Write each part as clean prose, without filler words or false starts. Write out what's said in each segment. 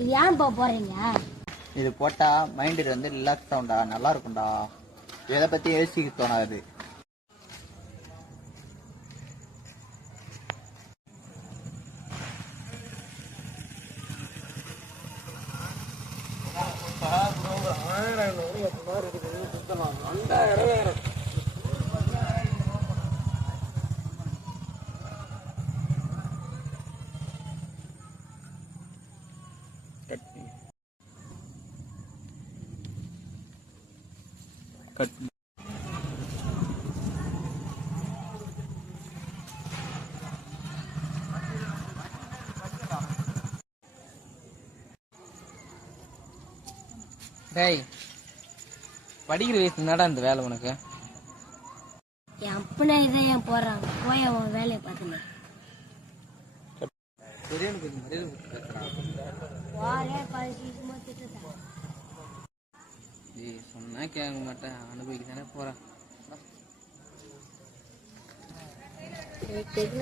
இது ஏன் போறீங்க? இது போட்டா மைண்ட் வந்து ரிலாக்ஸ் ஆகும்டா, நல்லா இருக்கும்டா. எதை பத்தி யோசிக்க தோணாது. டேய், படிக்கிற வயசு என்னடா இந்த வேலை உனக்கு? என் அப்பனா இதை ஏன் போடுறாங்க? போய் அவன் வேலையை பார்த்துங்க. சொன்னா கேட்க மாட்டேன், அனுபவிக்க தானே போறேன்.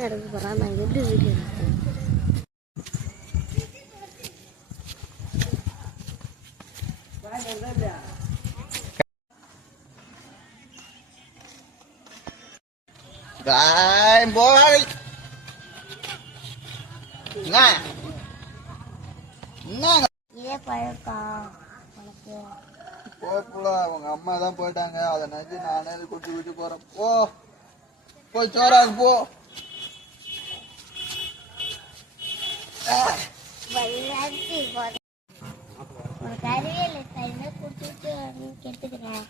நடக்க போறான், நான் எப்படி வீட்டில் இதே பழக்கம் உனக்கு? அவங்க அம்மா தான் போயிட்டாங்க, அதை நினைச்சு நானே குட்டி குட்டி போறேன். போய் சோறாக்கு போ. உனக்கு அறிவியல் டைம்ல குடிச்சுட்டு கெடுத்துக்கிறேன்.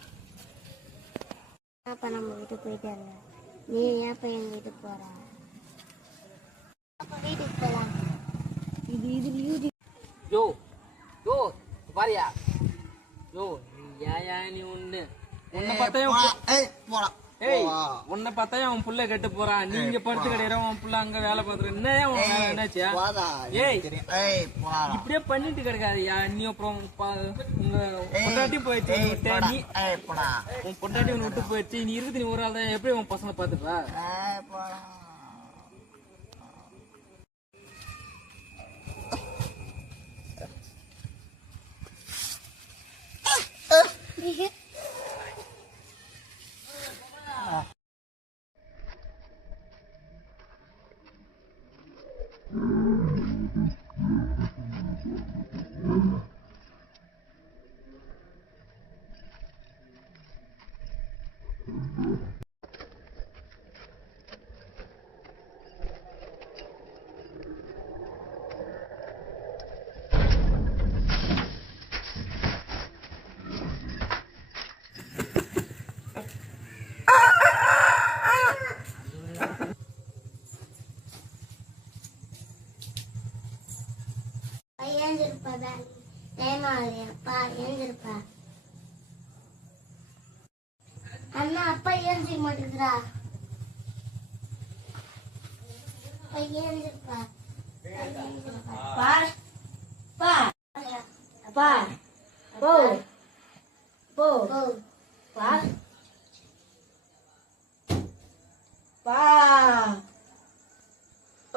அப்ப நம்ம வீட்டுக்கு போயிட்டு வரல, நீ ஏன் போய் எங்க வீட்டுக்கு போற? அப்ப வீட்டுக்கு போலாம். இது யோ யோ பாரியா யோ, நீ ஒண்ணு உன்னை பார்த்தா அவன் புள்ள கெட்டு போறான். நீங்க படுத்து கிடையாது, அவன் புள்ள அங்க வேலை பார்த்துரு. என்னாச்சியா? இப்படியே பண்ணிட்டு கிடக்காதியா. நீ அப்புறம் உங்க பொண்டாட்டி போயிடுச்சு, உன் பொண்டாட்டி ஒன்று விட்டு போயிடுச்சு. நீ இருக்கு, நீ ஒரு ஆள் தான். எப்படி உன் பசங்களை பாத்துப்பா? அண்ணா அப்பா ஏன் செய்ய மாட்டேங்கிறா?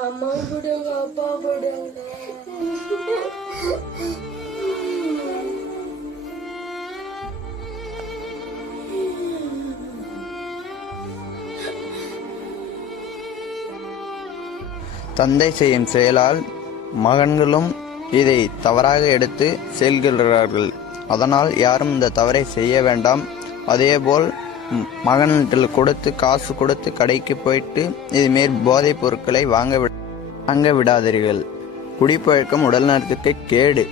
அம்மா விடுங்க, அப்பா விடுங்க. தந்தை செய்யும் செயலால் மகன்களும் இதை தவறாக எடுத்து செல்கிறார்கள். அதனால் யாரும் இந்த தவறை செய்ய வேண்டாம். அதேபோல் மகன்கள் கொடுத்து காசு கொடுத்து கடைக்கு போயிட்டு இதுமாரி போதைப் பொருட்களை வாங்க விடாதீர்கள். குடிப்பழக்கம் உடல் நலத்துக்கு கேடு.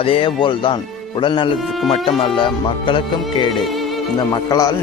அதேபோல்தான் உடல் நலத்துக்கு மட்டுமல்ல மக்களுக்கும் கேடு. இந்த மக்களால்